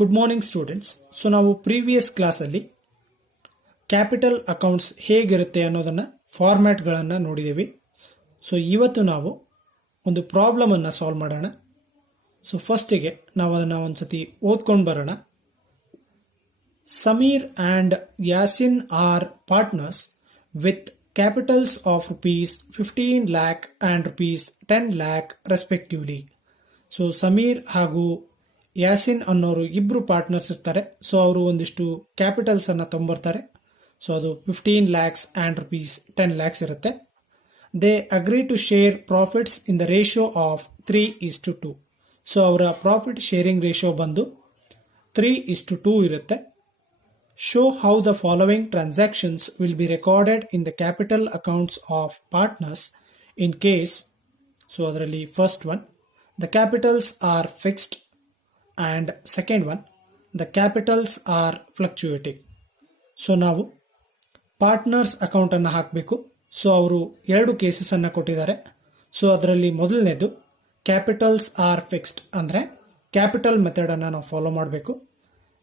Good morning students. So ನಾವು previous ಕ್ಲಾಸಲ್ಲಿ capital accounts ಹೇಗಿರುತ್ತೆ ಅನ್ನೋದನ್ನು ಫಾರ್ಮ್ಯಾಟ್ಗಳನ್ನು ನೋಡಿದ್ದೀವಿ. ಸೊ ಇವತ್ತು ನಾವು ಒಂದು ಪ್ರಾಬ್ಲಮನ್ನು ಸಾಲ್ವ್ ಮಾಡೋಣ. ಸೊ ಫಸ್ಟಿಗೆ ನಾವು ಅದನ್ನು ಒಂದ್ಸತಿ ಓದ್ಕೊಂಡು ಬರೋಣ. Sameer and Yasin R partners with capitals of ₹15 lakh and ₹10 lakh respectively. So Sameer ಹಾಗೂ ಯಾಸಿನ್ ಅನ್ನೋರು ಇಬ್ರು ಪಾರ್ಟ್ನರ್ಸ್ ಇರ್ತಾರೆ. ಸೊ ಅವರು ಒಂದಿಷ್ಟು ಕ್ಯಾಪಿಟಲ್ಸ್ ಅನ್ನ ತೊಂಬರ್ತಾರೆ. ಸೊ ಅದು 15 lakhs and ₹10 lakhs ಇರುತ್ತೆ. They agree to share profits in the ratio of 3:2. So ಅವರ ಪ್ರಾಫಿಟ್ ಶೇರಿಂಗ್ ರೇಷಿಯೋ ಬಂದು 3:2 ಇರುತ್ತೆ. Show how the following transactions will be recorded in the capital accounts of partners in case. So ಅದರಲ್ಲಿ first one, the capitals are fixed, and second one, the capitals are fluctuating. So ನಾವು partners account ಅನ್ನು ಹಾಕಬೇಕು. So ಅವರು ಎರಡು cases ಅನ್ನ ಕೊಟ್ಟಿದ್ದಾರೆ. So ಅದರಲ್ಲಿ ಮೊದಲನೇದು ಕ್ಯಾಪಿಟಲ್ಸ್ ಆರ್ ಫಿಕ್ಸ್ಡ್ ಅಂದ್ರೆ ಕ್ಯಾಪಿಟಲ್ ಮೆಥಡ್ ಅನ್ನ ನಾವು ಫಾಲೋ ಮಾಡಬೇಕು.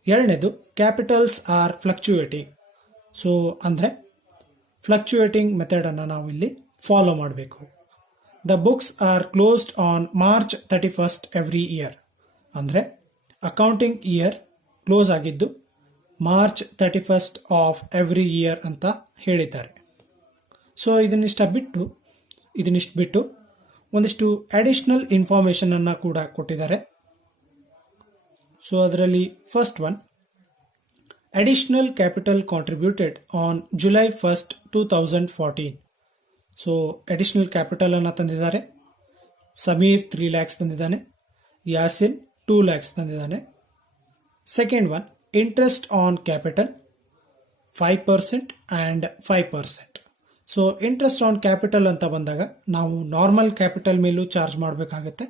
ಎರಡನೇದು ಕ್ಯಾಪಿಟಲ್ಸ್ ಆರ್ ಫ್ಲಕ್ಚುಯೇಟಿಂಗ್. ಸೊ ಅಂದ್ರೆ ಫ್ಲಕ್ಚುಯೇಟಿಂಗ್ ಮೆಥಡ್ ಅನ್ನ ನಾವು ಇಲ್ಲಿ ಫಾಲೋ ಮಾಡಬೇಕು. The books are closed on March 31st every year. ಅಂದ್ರೆ ಅಕೌಂಟಿಂಗ್ ಇಯರ್ ಕ್ಲೋಸ್ ಆಗಿದ್ದು March 31st of every year ಅಂತ ಹೇಳಿದ್ದಾರೆ. ಸೊ ಇದನ್ನಿಷ್ಟು ಬಿಟ್ಟು ಒಂದಿಷ್ಟು ಅಡಿಷನಲ್ ಇನ್ಫಾರ್ಮೇಶನ್ ಅನ್ನ ಕೂಡ ಕೊಟ್ಟಿದ್ದಾರೆ. ಸೊ ಅದರಲ್ಲಿ first one, additional capital contributed on July 1st, 2014. So additional capital ಅನ್ನ ತಂದಿದ್ದಾರೆ. ಸಮೀರ್ 3 lakhs ತಂದಿದ್ದಾನೆ, ಯಾಸಿನ್ 2 lakhs ತಂದಿದ್ದಾನೆ. Second one, interest on capital 5% and 5%. So interest on capital ಅಂತ ಬಂದಾಗ ನಾವು ನಾರ್ಮಲ್ ಕ್ಯಾಪಿಟಲ್ ಮೇಲೂ ಚಾರ್ಜ್ ಮಾಡಬೇಕಾಗುತ್ತೆ.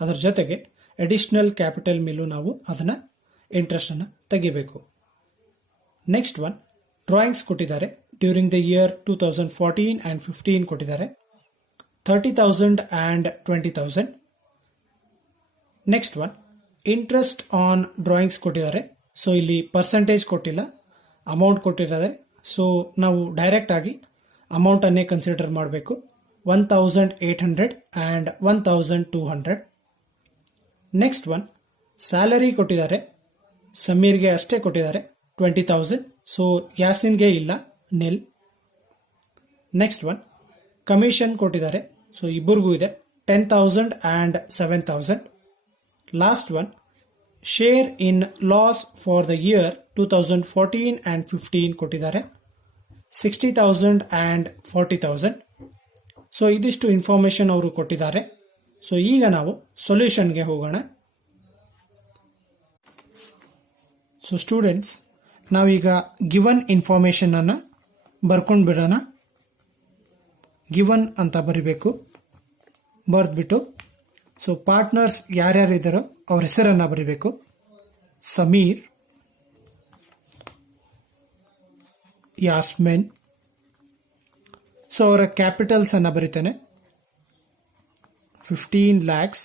ಅದರ ಜೊತೆಗೆ ಅಡಿಷನಲ್ ಕ್ಯಾಪಿಟಲ್ ಮೇಲೂ ನಾವು ಅದನ್ನ ಇಂಟ್ರೆಸ್ಟ್ ಅನ್ನ ತೆಗಿಬೇಕು. ನೆಕ್ಸ್ಟ್ ಒನ್, ಡ್ರಾಯಿಂಗ್ಸ್ ಕೊಟ್ಟಿದ್ದಾರೆ. ಡ್ಯೂರಿಂಗ್ ದ ಇಯರ್ 2014 and 15 ಕೊಟ್ಟಿದ್ದಾರೆ, 30,000 and 20,000. Next one, interest on drawings ಕೊಟ್ಟಿದ್ದಾರೆ. ಸೊ ಇಲ್ಲಿ ಪರ್ಸೆಂಟೇಜ್ ಕೊಟ್ಟಿಲ್ಲ, ಅಮೌಂಟ್ ಕೊಟ್ಟಿದ್ದಾರೆ. ಸೊ ನಾವು ಡೈರೆಕ್ಟ್ ಆಗಿ ಅಮೌಂಟ್ ಅನ್ನೇ ಕನ್ಸಿಡರ್ ಮಾಡಬೇಕು. 1,800 and 1,200. ನೆಕ್ಸ್ಟ್ ಒನ್, ಸ್ಯಾಲರಿ ಕೊಟ್ಟಿದ್ದಾರೆ. ಸಮೀರ್ಗೆ ಅಷ್ಟೇ ಕೊಟ್ಟಿದ್ದಾರೆ 20,000. ಸೊ ಯಾಸಿನ್ಗೆ ಇಲ್ಲ, ನಿಲ್. ನೆಕ್ಸ್ಟ್ ಒನ್, ಕಮಿಷನ್ ಕೊಟ್ಟಿದ್ದಾರೆ. ಸೊ ಇಬ್ಬರಿಗೂ ಇದೆ 10,000 and 7,000. Last one, share in loss for the year 2014 and 15 ಕೊಟ್ಟಿದ್ದಾರೆ, 60,000 and 40,000. ಸೊ ಇದಿಷ್ಟು ಇನ್ಫಾರ್ಮೇಶನ್ ಅವರು ಕೊಟ್ಟಿದ್ದಾರೆ. ಸೊ ಈಗ ನಾವು ಸೊಲ್ಯೂಷನ್ಗೆ ಹೋಗೋಣ. ಸೊ ಸ್ಟೂಡೆಂಟ್ಸ್, ನಾವೀಗ ಗಿವನ್ ಇನ್ಫಾರ್ಮೇಶನ್ ಅನ್ನ ಬರ್ಕೊಂಡು ಬಿಡೋಣ. ಗಿವನ್ ಅಂತ ಬರಿಬೇಕು. ಬರೆದ್ಬಿಟ್ಟು ಸೊ ಪಾರ್ಟ್ನರ್ಸ್ ಯಾರ್ಯಾರಿದ್ದಾರೋ ಅವ್ರ ಹೆಸರನ್ನ ಬರಿಬೇಕು. ಸಮೀರ್, ಯಾಸ್ಮಿನ್. ಸೊ ಅವರ ಕ್ಯಾಪಿಟಲ್ಸ್ ಅನ್ನ ಬರಿತೇನೆ. 15 lakhs,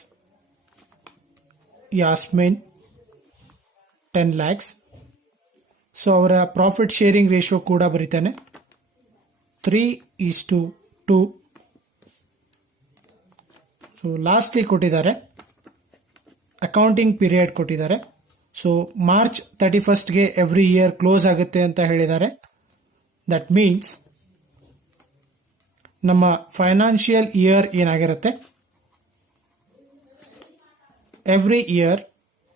ಯಾಸ್ಮಿನ್ 10 lakhs. ಸೊ ಅವರ ಪ್ರಾಫಿಟ್ ಶೇರಿಂಗ್ ರೇಷಿಯೋ ಕೂಡ ಬರಿತೇನೆ 3:2. ಸೊ ಲಾಸ್ಟ್ಲಿ ಕೊಟ್ಟಿದ್ದಾರೆ ಅಕೌಂಟಿಂಗ್ ಪೀರಿಯಡ್ ಕೊಟ್ಟಿದ್ದಾರೆ. So March 31st every year close ಆಗುತ್ತೆ ಅಂತ ಹೇಳಿದ್ದಾರೆ. ದಟ್ ಮೀನ್ಸ್ ನಮ್ಮ ಫೈನಾನ್ಷಿಯಲ್ ಇಯರ್ ಏನಾಗಿರುತ್ತೆ, every year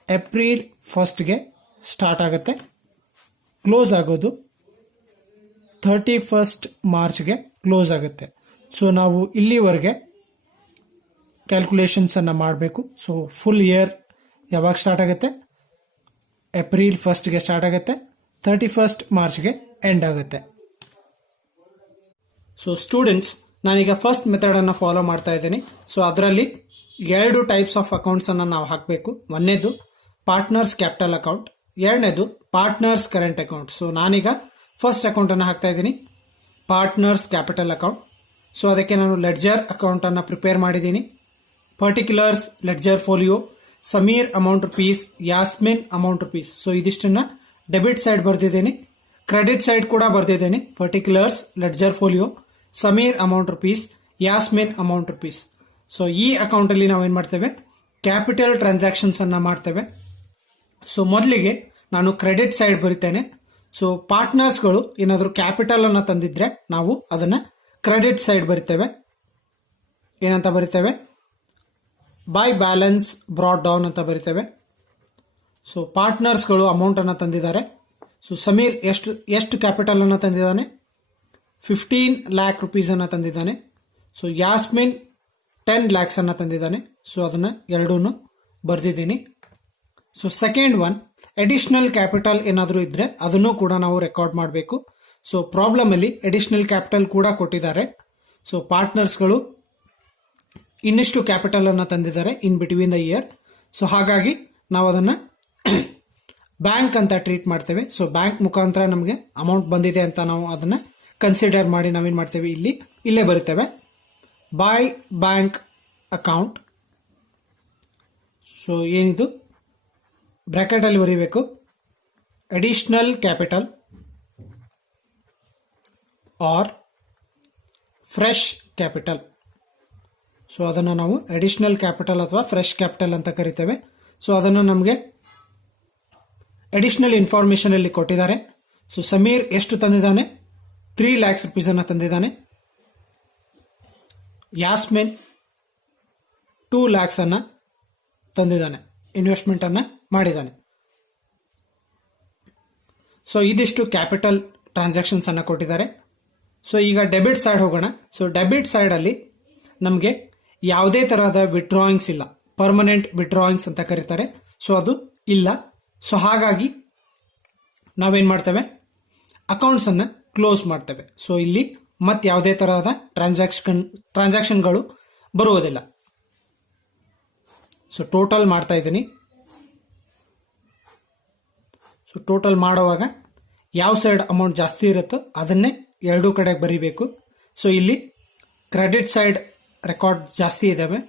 April 1st start ಆಗುತ್ತೆ, ಕ್ಲೋಸ್ ಆಗೋದು 31st March ಕ್ಲೋಸ್ ಆಗುತ್ತೆ. ಸೊ ನಾವು ಇಲ್ಲಿವರೆಗೆ ಕ್ಯಾಲ್ಕುಲೇಷನ್ಸ್ ಅನ್ನ ಮಾಡಬೇಕು. ಸೊ ಫುಲ್ ಇಯರ್ ಯಾವಾಗ ಸ್ಟಾರ್ಟ್ ಆಗುತ್ತೆ, April 1st ಸ್ಟಾರ್ಟ್ ಆಗುತ್ತೆ, 31st March ಎಂಡ್ ಆಗುತ್ತೆ. ಸೊ ಸ್ಟೂಡೆಂಟ್ಸ್, ನಾನೀಗ ಫಸ್ಟ್ ಮೆಥಡ್ ಅನ್ನ ಫಾಲೋ ಮಾಡ್ತಾ ಇದ್ದೀನಿ. ಸೊ ಅದರಲ್ಲಿ 2 ಟೈಪ್ಸ್ ಆಫ್ ಅಕೌಂಟ್ಸ್ ಅನ್ನ ನಾವು ಹಾಕಬೇಕು. ಒಂದನೇದು ಪಾರ್ಟ್ನರ್ಸ್ ಕ್ಯಾಪಿಟಲ್ ಅಕೌಂಟ್, ಎರಡನೇದು ಪಾರ್ಟ್ನರ್ಸ್ ಕರೆಂಟ್ ಅಕೌಂಟ್. ಸೊ ನಾನೀಗ ಫಸ್ಟ್ ಅಕೌಂಟ್ ಅನ್ನ ಹಾಕ್ತಾ ಇದ್ದೀನಿ, ಪಾರ್ಟ್ನರ್ಸ್ ಕ್ಯಾಪಿಟಲ್ ಅಕೌಂಟ್. ಸೊ ಅದಕ್ಕೆ ನಾನು ಲೆಡ್ಜರ್ ಅಕೌಂಟ್ ಅನ್ನ ಪ್ರಿಪೇರ್ ಮಾಡಿದ್ದೀನಿ. Particulars, ledger folio, Sameer amount rupees, Yasmin amount rupees. So ಇದಿಷ್ಟನ್ನ ಡೆಬಿಟ್ ಸೈಡ್ ಬರ್ದಿದ್ದೀನಿ. ಕ್ರೆಡಿಟ್ ಸೈಡ್ ಕೂಡ ಬರ್ದಿದ್ದೀನಿ. Particulars ledger folio, Sameer amount rupees, Yasmin amount rupees. So ಈ ಅಕೌಂಟ್ ಅಲ್ಲಿ ನಾವೇನ್ ಮಾಡ್ತೇವೆ, ಕ್ಯಾಪಿಟಲ್ ಟ್ರಾನ್ಸಾಕ್ಷನ್ಸ್ ಅನ್ನ ಮಾಡ್ತೇವೆ. ಸೊ ಮೊದಲಿಗೆ ನಾನು ಕ್ರೆಡಿಟ್ ಸೈಡ್ ಬರಿತೇನೆ. ಸೊ ಪಾರ್ಟ್ನರ್ಸ್ಗಳು ಏನಾದರೂ ಕ್ಯಾಪಿಟಲ್ ಅನ್ನ ತಂದಿದ್ರೆ ನಾವು ಅದನ್ನ ಕ್ರೆಡಿಟ್ ಸೈಡ್ ಬರಿತೇವೆ. ಏನಂತ ಬರಿತೇವೆ, ಬೈ ಬ್ಯಾಲೆನ್ಸ್ ಬ್ರಾಡ್ ಡೌನ್ ಅಂತ ಬರಿತೇವೆ. ಸೊ ಪಾರ್ಟ್ನರ್ಸ್ಗಳು ಅಮೌಂಟ್ ಅನ್ನ ತಂದಿದ್ದಾರೆ. ಸೊ ಸಮೀರ್ ಎಷ್ಟು ಕ್ಯಾಪಿಟಲ್ ಅನ್ನ ತಂದಿದ್ದಾನೆ, 15 lakh rupees ಅನ್ನ ತಂದಿದ್ದಾನೆ. ಸೊ ಯಾಸ್ಮಿನ್ 10 lakhs ಅನ್ನ ತಂದಿದ್ದಾನೆ. ಸೊ ಅದನ್ನ ಎರಡೂನು ಬರ್ದಿದ್ದೀನಿ. So second one, additional capital ಏನಾದರೂ ಇದ್ರೆ ಅದನ್ನು ಕೂಡ ನಾವು ರೆಕಾರ್ಡ್ ಮಾಡಬೇಕು. ಸೊ ಪ್ರಾಬ್ಲಮ್ ಅಲ್ಲಿ ಅಡಿಷನಲ್ ಕ್ಯಾಪಿಟಲ್ ಕೂಡ ಕೊಟ್ಟಿದ್ದಾರೆ. ಸೊ ಪಾರ್ಟ್ನರ್ಸ್ಗಳು ಇನ್ನಿಷ್ಟು ಕ್ಯಾಪಿಟಲ್ ಅನ್ನ ತಂದಿದ್ದಾರೆ in between the year. So ಹಾಗಾಗಿ ನಾವು ಅದನ್ನ ಬ್ಯಾಂಕ್ ಅಂತ ಟ್ರೀಟ್ ಮಾಡ್ತೇವೆ. ಸೊ ಬ್ಯಾಂಕ್ ಮುಖಾಂತರ ನಮಗೆ ಅಮೌಂಟ್ ಬಂದಿದೆ ಅಂತ ನಾವು ಅದನ್ನ ಕನ್ಸಿಡರ್ ಮಾಡಿ ನಾವೇನ್ ಮಾಡ್ತೇವೆ, ಇಲ್ಲೇ ಬರುತ್ತೇವೆ ಬೈ ಬ್ಯಾಂಕ್ ಅಕೌಂಟ್. ಸೊ ಏನಿದು ಬ್ರಾಕೆಟ್ ಅಲ್ಲಿ ಬರೀಬೇಕು, additional capital or fresh capital. So ಅದನ್ನು ನಾವು ಅಡಿಷನಲ್ ಕ್ಯಾಪಿಟಲ್ ಅಥವಾ ಫ್ರೆಶ್ ಕ್ಯಾಪಿಟಲ್ ಅಂತ ಕರಿತೇವೆ. ಸೊ ಅದನ್ನು ನಮಗೆ ಅಡಿಷನಲ್ ಇನ್ಫಾರ್ಮೇಶನ್ ಅಲ್ಲಿ ಕೊಟ್ಟಿದ್ದಾರೆ. ಸೊ ಸಮೀರ್ ಎಷ್ಟು ತಂದಿದ್ದಾನೆ, 3 lakhs rupees ಅನ್ನ ತಂದಿದ್ದಾನೆ. ಯಾಸ್ಮಿನ್ 2 lakhs ಅನ್ನ ತಂದಿದ್ದಾನೆ, ಇನ್ವೆಸ್ಟ್ಮೆಂಟ್ ಅನ್ನ ಮಾಡಿದ್ದಾನೆ. ಸೊ ಇದಿಷ್ಟು ಕ್ಯಾಪಿಟಲ್ ಟ್ರಾನ್ಸಾಕ್ಷನ್ಸ್ ಅನ್ನ ಕೊಟ್ಟಿದ್ದಾರೆ. ಸೊ ಈಗ ಡೆಬಿಟ್ ಸೈಡ್ ಹೋಗೋಣ. ಸೊ ಡೆಬಿಟ್ ಸೈಡ್ ಅಲ್ಲಿ ನಮಗೆ ಯಾವುದೇ ತರಹದ ವಿಡ್ರಾಯಿಂಗ್ಸ್ ಇಲ್ಲ, ಪರ್ಮನೆಂಟ್ ವಿಡ್ರಾಯಿಂಗ್ಸ್ ಅಂತ ಕರೀತಾರೆ. ಸೊ ಅದು ಇಲ್ಲ. ಸೊ ಹಾಗಾಗಿ ನಾವೇನ್ ಮಾಡ್ತೇವೆ, ಅಕೌಂಟ್ಸ್ ಅನ್ನ ಕ್ಲೋಸ್ ಮಾಡ್ತೇವೆ. ಸೊ ಇಲ್ಲಿ ಮತ್ತೆ ಯಾವುದೇ ತರಹದ ಟ್ರಾನ್ಸಾಕ್ಷನ್ಗಳು ಬರುವುದಿಲ್ಲ. ಸೊ ಟೋಟಲ್ ಮಾಡ್ತಾ ಇದ್ದೀನಿ. ಸೊ ಟೋಟಲ್ ಮಾಡುವಾಗ ಯಾವ ಸೈಡ್ ಅಮೌಂಟ್ ಜಾಸ್ತಿ ಇರುತ್ತೋ ಅದನ್ನೇ ಎರಡೂ ಕಡೆಗೆ ಬರೀಬೇಕು. ಸೊ ಇಲ್ಲಿ ಕ್ರೆಡಿಟ್ ಸೈಡ್ ರೆಕಾರ್ಡ್ ಜಾಸ್ತಿ ಇದಾವೆ.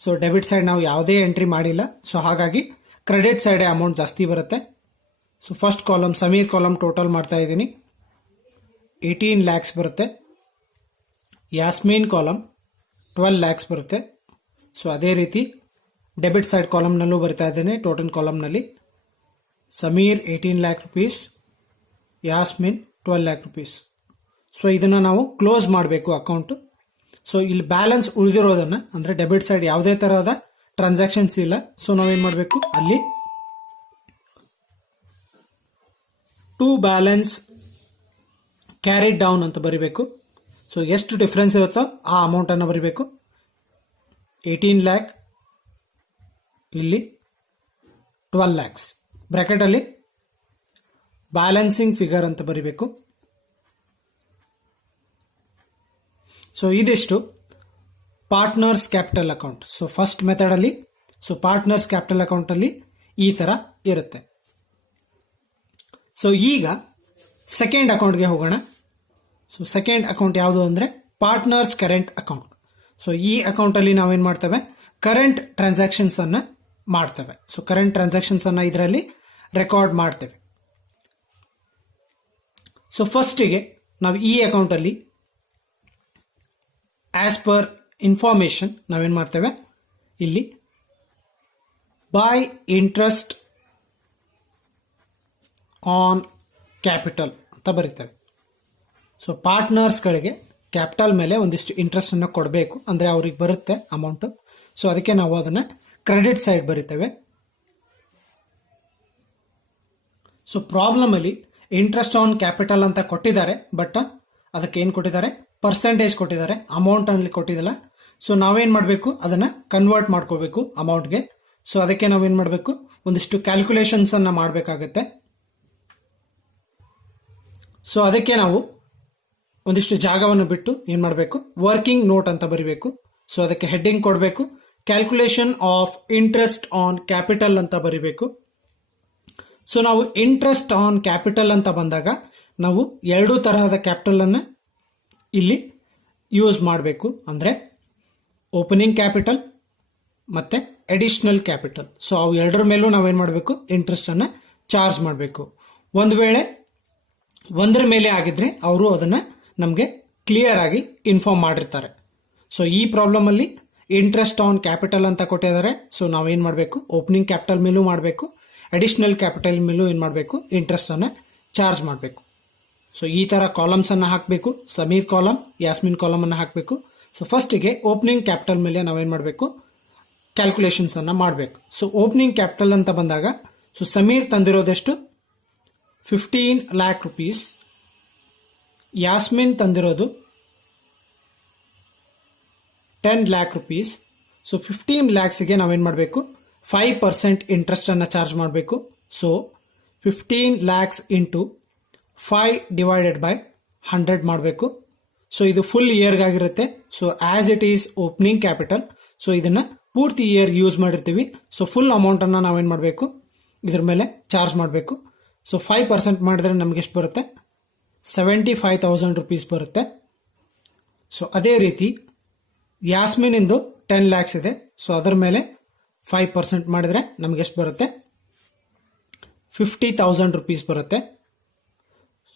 ಸೊ ಡೆಬಿಟ್ ಸೈಡ್ ನಾವು ಯಾವುದೇ ಎಂಟ್ರಿ ಮಾಡಿಲ್ಲ. ಸೊ ಹಾಗಾಗಿ ಕ್ರೆಡಿಟ್ ಸೈಡ್ ಅಮೌಂಟ್ ಜಾಸ್ತಿ ಬರುತ್ತೆ. So first column Sameer column total ಮಾಡ್ತಾ ಇದ್ದೀನಿ, 18 lakhs ಬರುತ್ತೆ. ಯಾಸ್ಮೀನ್ ಕಾಲಮ್ 12 lakhs ಬರುತ್ತೆ. ಸೊ ಅದೇ ರೀತಿ ಡೆಬಿಟ್ ಸೈಡ್ ಕಾಲಮ್ನಲ್ಲೂ ಬರ್ತಾ ಇದ್ದೇನೆ. ಟೋಟಲ್ ಕಾಲಮ್ನಲ್ಲಿ Sameer 18 lakh rupees, Yasmin 12 lakh rupees. So ಇದನ್ನ ನಾವು ಕ್ಲೋಸ್ ಮಾಡಬೇಕು ಅಕೌಂಟ್. ಸೊ ಇಲ್ಲಿ ಬ್ಯಾಲೆನ್ಸ್ ಉಳಿದಿರೋದನ್ನ ಅಂದ್ರೆ ಡೆಬಿಟ್ ಸೈಡ್ ಯಾವುದೇ ತರಹದ ಟ್ರಾನ್ಸಾಕ್ಷನ್ಸ್ ಇಲ್ಲ. ಸೊ ನಾವೇನ್ ಮಾಡಬೇಕು, ಅಲ್ಲಿ ಟು ಬ್ಯಾಲೆನ್ಸ್ ಕ್ಯಾರಿಡ್ ಡೌನ್ ಅಂತ ಬರಿಬೇಕು. ಸೊ ಎಷ್ಟು ಡಿಫರೆನ್ಸ್ ಇರುತ್ತೋ ಆ ಅಮೌಂಟ್ ಅನ್ನು ಬರಿಬೇಕು. 18 lakh, ಇಲ್ಲಿ 12 lakhs. ಬ್ರಾಕೆಟ್ ಅಲ್ಲಿ ಬ್ಯಾಲೆನ್ಸಿಂಗ್ ಫಿಗರ್ ಅಂತ ಬರಿಬೇಕು. ಸೊ ಇದಿಷ್ಟು partners capital account. So first method ಅಲ್ಲಿ ಸೊ ಪಾರ್ಟ್ನರ್ಸ್ ಕ್ಯಾಪಿಟಲ್ ಅಕೌಂಟ್ ಅಲ್ಲಿ ಈ ತರ ಇರುತ್ತೆ. ಸೊ ಈಗ ಸೆಕೆಂಡ್ ಅಕೌಂಟ್ಗೆ ಹೋಗೋಣ. ಸೊ ಸೆಕೆಂಡ್ ಅಕೌಂಟ್ ಯಾವುದು ಅಂದ್ರೆ ಪಾರ್ಟ್ನರ್ಸ್ ಕರೆಂಟ್ ಅಕೌಂಟ್. ಸೊ ಈ ಅಕೌಂಟ್ ಅಲ್ಲಿ ನಾವೇನ್ ಮಾಡ್ತೇವೆ, ಕರೆಂಟ್ ಟ್ರಾನ್ಸಾಕ್ಷನ್ಸ್ ಅನ್ನ ಮಾಡ್ತೇವೆ. ಸೊ ಕರೆಂಟ್ ಟ್ರಾನ್ಸಾಕ್ಷನ್ಸ್ ಅನ್ನ ಇದರಲ್ಲಿ ರೆಕಾರ್ಡ್ ಮಾಡ್ತೇವೆ. ಸೊ ಫಸ್ಟಿಗೆ ನಾವು ಈ ಅಕೌಂಟ್ ಅಲ್ಲಿ ಆಸ್ ಪರ್ ಇನ್ಫಾರ್ಮೇಶನ್ ನಾವೇನ್ ಮಾಡ್ತೇವೆ, ಇಲ್ಲಿ ಬೈ ಇಂಟ್ರೆಸ್ಟ್ ಆನ್ ಕ್ಯಾಪಿಟಲ್ ಅಂತ ಬರೀತೇವೆ. ಸೊ ಪಾರ್ಟ್ನರ್ಸ್ಗಳಿಗೆ ಕ್ಯಾಪಿಟಲ್ ಮೇಲೆ ಒಂದಿಷ್ಟು ಇಂಟ್ರೆಸ್ಟ್ ಅನ್ನು ಕೊಡಬೇಕು, ಅಂದ್ರೆ ಅವ್ರಿಗೆ ಬರುತ್ತೆ ಅಮೌಂಟ್. ಸೊ ಅದಕ್ಕೆ ನಾವು ಅದನ್ನ ಕ್ರೆಡಿಟ್ ಸೈಡ್ ಬರೀತೇವೆ. ಸೊ ಪ್ರಾಬ್ಲಮ್ ಅಲ್ಲಿ ಇಂಟ್ರೆಸ್ಟ್ ಆನ್ ಕ್ಯಾಪಿಟಲ್ ಅಂತ ಕೊಟ್ಟಿದ್ದಾರೆ, ಬಟ್ ಅದಕ್ಕೆ ಏನ್ ಕೊಟ್ಟಿದ್ದಾರೆ, ಪರ್ಸೆಂಟೇಜ್ ಕೊಟ್ಟಿದ್ದಾರೆ, ಅಮೌಂಟ್ ಅಲ್ಲಿ ಕೊಟ್ಟಿದ್ದಲ್ಲ. ಸೊ ನಾವೇನ್ ಮಾಡಬೇಕು, ಅದನ್ನ ಕನ್ವರ್ಟ್ ಮಾಡ್ಕೋಬೇಕು ಅಮೌಂಟ್ಗೆ. ಸೊ ಅದಕ್ಕೆ ನಾವೇನ್ ಮಾಡಬೇಕು, ಒಂದಿಷ್ಟು ಕ್ಯಾಲ್ಕುಲೇಷನ್ಸ್ ಅನ್ನ ಮಾಡಬೇಕಾಗತ್ತೆ. ಸೊ ಅದಕ್ಕೆ ನಾವು ಒಂದಿಷ್ಟು ಜಾಗವನ್ನು ಬಿಟ್ಟು ಏನ್ ಮಾಡಬೇಕು, ವರ್ಕಿಂಗ್ ನೋಟ್ ಅಂತ ಬರಿಬೇಕು. ಸೊ ಅದಕ್ಕೆ ಹೆಡ್ಡಿಂಗ್ ಕೊಡಬೇಕು, calculation of interest on capital ಅಂತ ಬರಿಬೇಕು. ಸೊ ನಾವು ಇಂಟ್ರೆಸ್ಟ್ ಆನ್ ಕ್ಯಾಪಿಟಲ್ ಅಂತ ಬಂದಾಗ ನಾವು ಎರಡು ತರಹದ ಕ್ಯಾಪಿಟಲ್ ಅನ್ನ ಇಲ್ಲಿ ಯೂಸ್ ಮಾಡಬೇಕು, ಅಂದ್ರೆ ಓಪನಿಂಗ್ ಕ್ಯಾಪಿಟಲ್ ಮತ್ತೆ ಅಡಿಷನಲ್ ಕ್ಯಾಪಿಟಲ್. ಸೊ ಅವು ಎರಡರ ಮೇಲೂ ನಾವೇನ್ ಮಾಡಬೇಕು, ಇಂಟ್ರೆಸ್ಟ್ ಅನ್ನ ಚಾರ್ಜ್ ಮಾಡಬೇಕು. ಒಂದು ವೇಳೆ ಒಂದರ ಮೇಲೆ ಆಗಿದ್ರೆ ಅವರು ಅದನ್ನ ನಮಗೆ ಕ್ಲಿಯರ್ ಆಗಿ ಇನ್ಫಾರ್ಮ್ ಮಾಡಿರ್ತಾರೆ. ಸೊ ಈ ಪ್ರಾಬ್ಲಮ್ ಅಲ್ಲಿ ಇಂಟ್ರೆಸ್ಟ್ ಆನ್ ಕ್ಯಾಪಿಟಲ್ ಅಂತ ಕೊಟ್ಟಿದ್ದಾರೆ. ಸೊ ನಾವೇನ್ ಮಾಡಬೇಕು, ಓಪನಿಂಗ್ ಕ್ಯಾಪಿಟಲ್ ಮೇಲೂ ಮಾಡಬೇಕು, ಅಡಿಷನಲ್ ಕ್ಯಾಪಿಟಲ್ ಮೇಲೂ ಏನ್ ಮಾಡಬೇಕು, ಇಂಟ್ರೆಸ್ಟ್ ಅನ್ನ ಚಾರ್ಜ್ ಮಾಡಬೇಕು. ಸೊ ಈ ತರ ಕಾಲಮ್ಸ್ ಅನ್ನ ಹಾಕಬೇಕು. ಸಮೀರ್ ಕಾಲಮ್, ಯಾಸ್ಮಿನ್ ಕಾಲಮ್ ಅನ್ನ ಹಾಕಬೇಕು. ಸೊ ಫಸ್ಟಿಗೆ ಓಪನಿಂಗ್ ಕ್ಯಾಪಿಟಲ್ ಮೇಲೆ ನಾವೇನ್ ಮಾಡಬೇಕು, ಕ್ಯಾಲ್ಕುಲೇಷನ್ಸ್ ಅನ್ನ ಮಾಡಬೇಕು. ಸೊ ಓಪನಿಂಗ್ ಕ್ಯಾಪಿಟಲ್ ಅಂತ ಬಂದಾಗ ಸೊ ಸಮೀರ್ ತಂದಿರೋದೆಷ್ಟು, 15 lakh rupees. ಯಾಸ್ಮಿನ್ ತಂದಿರೋದು 10 lakh rupees. ಸೊ 15 lakhsಗೆ ನಾವೇನ್ ಮಾಡಬೇಕು, 5% ಇಂಟ್ರೆಸ್ಟ್ ಅನ್ನ ಚಾರ್ಜ್ ಮಾಡಬೇಕು. So 15 lakhs into 5 divided by 100 ಮಾಡಬೇಕು. ಸೊ ಇದು ಫುಲ್ ಇಯರ್ ಆಗಿರುತ್ತೆ. So as it is opening capital. So ಇದನ್ನ ಪೂರ್ತಿ ಇಯರ್ ಯೂಸ್ ಮಾಡಿರ್ತೀವಿ. ಸೊ ಫುಲ್ ಅಮೌಂಟ್ ಅನ್ನ ನಾವೇನ್ ಮಾಡಬೇಕು, ಇದ್ರ ಮೇಲೆ ಚಾರ್ಜ್ ಮಾಡಬೇಕು. ಸೊ 5% ಮಾಡಿದ್ರೆ ನಮ್ಗೆ ಎಷ್ಟು ಬರುತ್ತೆ, 75,000 rupees ಬರುತ್ತೆ. ಸೊ ಅದೇ ರೀತಿ ಯಾಸ್ಮಿನ್ ಇಂದು 10 lakhs ಇದೆ. ಸೊ ಅದರ ಮೇಲೆ 5% ಮಾಡಿದ್ರೆ ನಮ್ಗೆ ಎಷ್ಟು ಬರುತ್ತೆ, 50,000 rupees ಬರುತ್ತೆ.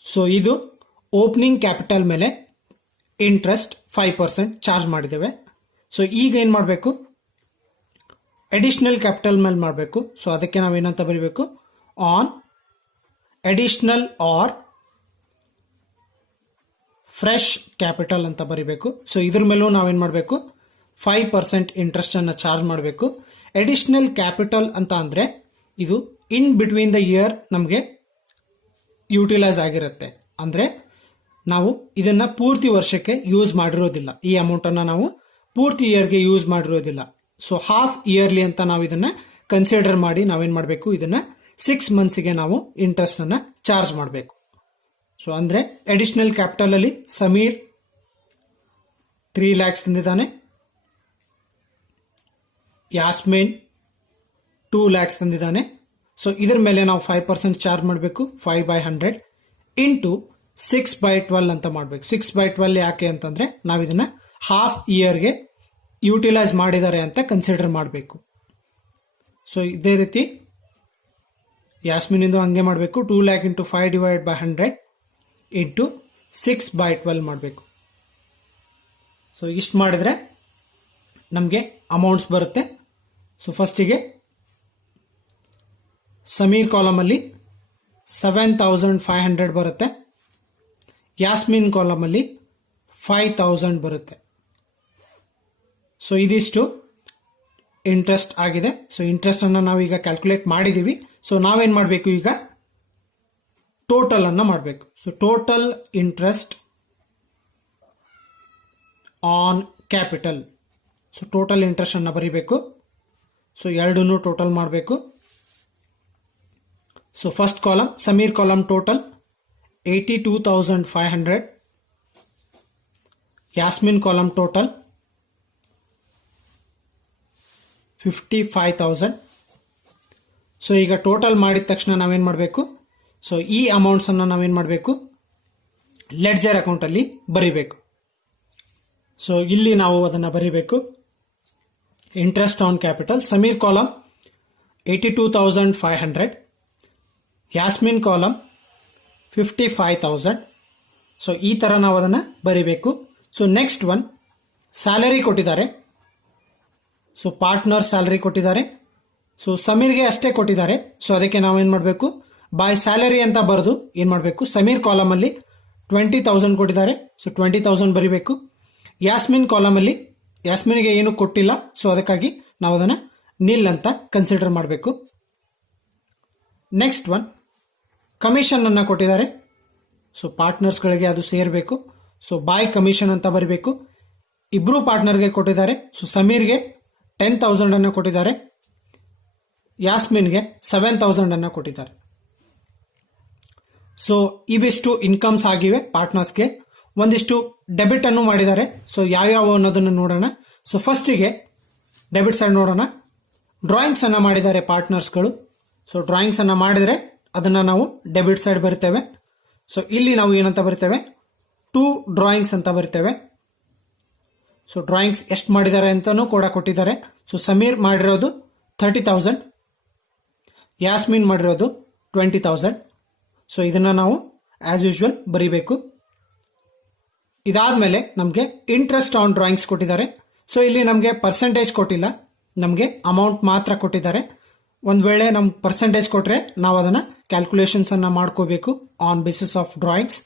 ಸೊ ಇದು ಓಪನಿಂಗ್ ಕ್ಯಾಪಿಟಲ್ ಮೇಲೆ ಇಂಟ್ರೆಸ್ಟ್ 5% ಚಾರ್ಜ್ ಮಾಡಿದ್ದೇವೆ. ಸೊ ಈಗ ಏನ್ ಮಾಡಬೇಕು, ಅಡಿಷನಲ್ ಕ್ಯಾಪಿಟಲ್ ಮೇಲೆ ಮಾಡಬೇಕು. ಸೊ ಅದಕ್ಕೆ ನಾವೇನಂತ ಬರೀಬೇಕು, on additional or fresh capital ಅಂತ ಬರೀಬೇಕು. ಸೊ ಇದ್ರ ಮೇಲೂ ನಾವೇನ್ ಮಾಡಬೇಕು, 5% ಇಂಟ್ರೆಸ್ಟ್ ಅನ್ನ ಚಾರ್ಜ್ ಮಾಡಬೇಕು. ಅಡಿಷನಲ್ ಕ್ಯಾಪಿಟಲ್ ಅಂತ ಅಂದ್ರೆ ಇದು ಇನ್ ಬಿಟ್ವೀನ್ ದ ಇಯರ್ ನಮಗೆ ಯುಟಿಲೈಸ್ ಆಗಿರುತ್ತೆ. ಅಂದ್ರೆ ನಾವು ಇದನ್ನ ಪೂರ್ತಿ ವರ್ಷಕ್ಕೆ ಯೂಸ್ ಮಾಡಿರೋದಿಲ್ಲ. ಈ ಅಮೌಂಟ್ ಅನ್ನ ನಾವು ಪೂರ್ತಿ ಇಯರ್ಗೆ ಯೂಸ್ ಮಾಡಿರೋದಿಲ್ಲ. ಸೊ ಹಾಫ್ ಇಯರ್ಲಿ ಅಂತ ನಾವು ಇದನ್ನ ಕನ್ಸಿಡರ್ ಮಾಡಿ ನಾವೇನ್ ಮಾಡಬೇಕು, ಇದನ್ನ 6 monthsಗೆ ನಾವು ಇಂಟ್ರೆಸ್ಟ್ ಅನ್ನ ಚಾರ್ಜ್ ಮಾಡಬೇಕು. ಸೊ ಅಂದ್ರೆ ಅಡಿಷನಲ್ ಕ್ಯಾಪಿಟಲ್ ಅಲ್ಲಿ ಸಮೀರ್ 3 lakhs ತಂದಿದ್ದಾನೆ, ಯಾಸ್ಮಿನ್ 2 lakhs ತಂದಿದ್ದಾನೆ. ಸೊ ಇದ್ರ ಮೇಲೆ ನಾವು 5% ಚಾರ್ಜ್ ಮಾಡಬೇಕು. 5/100 ಇಂಟು 6/12 ಅಂತ ಮಾಡಬೇಕು. 6/12 ಯಾಕೆ ಅಂತಂದ್ರೆ ನಾವು ಇದನ್ನ ಹಾಫ್ ಇಯರ್ಗೆ ಯುಟಿಲೈಸ್ ಮಾಡಿದ್ದಾರೆ ಅಂತ ಕನ್ಸಿಡರ್ ಮಾಡಬೇಕು. ಸೊ ಇದೇ ರೀತಿ ಯಾಸ್ಮಿನ್ ಇಂದು ಹಂಗೆ ಮಾಡಬೇಕು. 2 lakh into 5 divide by 100 into 6/12 ಮಾಡಬೇಕು. ಸೊ ಇಷ್ಟು ಮಾಡಿದ್ರೆ ನಮಗೆ ಅಮೌಂಟ್ಸ್ ಬರುತ್ತೆ. ಸೊ ಫಸ್ಟಿಗೆ ಸಮೀರ್ ಕಾಲಮ್ ಅಲ್ಲಿ 7,500 ಬರುತ್ತೆ. ಯಾಸ್ಮಿನ್ ಕಾಲಮ್ ಅಲ್ಲಿ 5,000 ಬರುತ್ತೆ. ಸೊ ಇದಿಷ್ಟು ಇಂಟ್ರೆಸ್ಟ್ ಆಗಿದೆ. ಸೊ ಇಂಟ್ರೆಸ್ಟ್ ಅನ್ನ ನಾವೀಗ ಕ್ಯಾಲ್ಕುಲೇಟ್ ಮಾಡಿದೀವಿ. ಸೊ ನಾವೇನ್ ಮಾಡಬೇಕು, ಈಗ ಟೋಟಲ್ ಅನ್ನ ಮಾಡಬೇಕು. So total interest on capital. So total interest ಅನ್ನ ಬರೀಬೇಕು. ಸೊ ಎರಡನ್ನೂ ಟೋಟಲ್ ಮಾಡಬೇಕು. So first column Sameer column total 82,500. Yasmin column total 55,000. So ಈಗ ಟೋಟಲ್ ಮಾಡಿದ ತಕ್ಷಣ ನಾವೇನ್ ಮಾಡಬೇಕು, ಸೊ ಈ ಅಮೌಂಟ್ಸ್ ಅನ್ನ ನಾವೇನ್ ಮಾಡಬೇಕು, ಲೆಡ್ಜರ್ ಅಕೌಂಟ್ ಅಲ್ಲಿ ಬರೀಬೇಕು. ಸೊ ಇಲ್ಲಿ ನಾವು ಅದನ್ನ ಬರೀಬೇಕು. Interest on capital Sameer column 82,500, Yasmin column 55,000. So ಈ ತರ ನಾವು ಅದನ್ನ ಬರೀಬೇಕು. ಸೊ ನೆಕ್ಸ್ಟ್ ಒನ್ ಸ್ಯಾಲರಿ ಕೊಟ್ಟಿದ್ದಾರೆ. ಸೊ ಪಾರ್ಟ್ನರ್ ಸ್ಯಾಲರಿ ಕೊಟ್ಟಿದ್ದಾರೆ. ಸೊ ಸಮೀರ್ಗೆ ಅಷ್ಟೇ ಕೊಟ್ಟಿದ್ದಾರೆ. ಸೊ ಅದಕ್ಕೆ ನಾವೇನ್ ಮಾಡಬೇಕು, ಬೈ ಸ್ಯಾಲರಿ ಅಂತ ಬರೆದು ಏನ್ ಮಾಡಬೇಕು, ಸಮೀರ್ ಕಾಲಮ್ ಅಲ್ಲಿ 20,000 ಕೊಟ್ಟಿದ್ದಾರೆ. ಸೊ 20,000 ಬರೀಬೇಕು. ಯಾಸ್ಮಿನ್ ಕಾಲಮ್ ಅಲ್ಲಿ ಯಾಸ್ಮಿನ್ಗೆ ಏನು ಕೊಟ್ಟಿಲ್ಲ. ಸೊ ಅದಕ್ಕಾಗಿ ನಾವು ಅದನ್ನ ನಿಲ್ ಅಂತ ಕನ್ಸಿಡರ್ ಮಾಡಬೇಕು. ನೆಕ್ಸ್ಟ್ ಒನ್ ಕಮಿಷನ್ ಅನ್ನ ಕೊಟ್ಟಿದ್ದಾರೆ. ಸೊ ಪಾರ್ಟ್ನರ್ಸ್ ಗಳಿಗೆ ಅದು ಸೇರಬೇಕು. ಸೊ ಬೈ ಕಮಿಷನ್ ಅಂತ ಬರೀಬೇಕು. ಇಬ್ರು ಪಾರ್ಟ್ನರ್ಗೆ ಕೊಟ್ಟಿದ್ದಾರೆ. ಸೊ ಸಮೀರ್ಗೆ 10,000 ಅನ್ನ ಕೊಟ್ಟಿದ್ದಾರೆ, ಯಾಸ್ಮಿನ್ಗೆ 7,000 ಅನ್ನ ಕೊಟ್ಟಿದ್ದಾರೆ. ಸೊ ಇವಿಷ್ಟು ಇನ್ಕಮ್ಸ್ ಆಗಿವೆ ಪಾರ್ಟ್ನರ್ಸ್ಗೆ. ಒಂದಿಷ್ಟು ಡೆಬಿಟ್ ಅನ್ನು ಮಾಡಿದ್ದಾರೆ. ಸೊ ಯಾವ್ಯಾವ ಅನ್ನೋದನ್ನ ನೋಡೋಣ. ಸೊ ಫಸ್ಟಿಗೆ ಡೆಬಿಟ್ ಸೈಡ್ ನೋಡೋಣ. ಡ್ರಾಯಿಂಗ್ಸ್ ಅನ್ನ ಮಾಡಿದ್ದಾರೆ ಪಾರ್ಟ್ನರ್ಸ್ಗಳು. ಸೊ ಡ್ರಾಯಿಂಗ್ಸ್ ಅನ್ನ ಮಾಡಿದ್ರೆ ಅದನ್ನ ನಾವು ಡೆಬಿಟ್ ಸೈಡ್ ಬರ್ತೇವೆ. ಸೊ ಇಲ್ಲಿ ನಾವು ಏನಂತ ಬರ್ತೇವೆ, 2 ಡ್ರಾಯಿಂಗ್ಸ್ ಅಂತ ಬರ್ತೇವೆ. ಸೊ ಡ್ರಾಯಿಂಗ್ಸ್ ಎಷ್ಟು ಮಾಡಿದ್ದಾರೆ ಅಂತಾನೂ ಕೂಡ ಕೊಟ್ಟಿದ್ದಾರೆ. ಸೊ ಸಮೀರ್ ಮಾಡಿರೋದು 30,000, ಯಾಸ್ಮಿನ್ ಮಾಡಿರೋದು 20,000. ಸೊ ಇದನ್ನ ನಾವು ಆಸ್ ಯೂಶುವಲ್ ಬರೀಬೇಕು. ಇದಾದ್ಮೇಲೆ ನಮಗೆ ಇಂಟ್ರೆಸ್ಟ್ ಆನ್ ಡ್ರಾಯಿಂಗ್ಸ್ ಕೊಟ್ಟಿದ್ದಾರೆ. ಸೊ ಇಲ್ಲಿ ನಮಗೆ ಪರ್ಸೆಂಟೇಜ್ ಕೊಟ್ಟಿಲ್ಲ, ನಮಗೆ ಅಮೌಂಟ್ ಮಾತ್ರ ಕೊಟ್ಟಿದ್ದಾರೆ. ಒಂದ್ ವೇಳೆ ನಮ್ ಪರ್ಸೆಂಟೇಜ್ ಕೊಟ್ರೆ ನಾವು ಅದನ್ನ ಕ್ಯಾಲ್ಕುಲೇಷನ್ಸ್ ಅನ್ನ ಮಾಡ್ಕೋಬೇಕು on basis of drawings.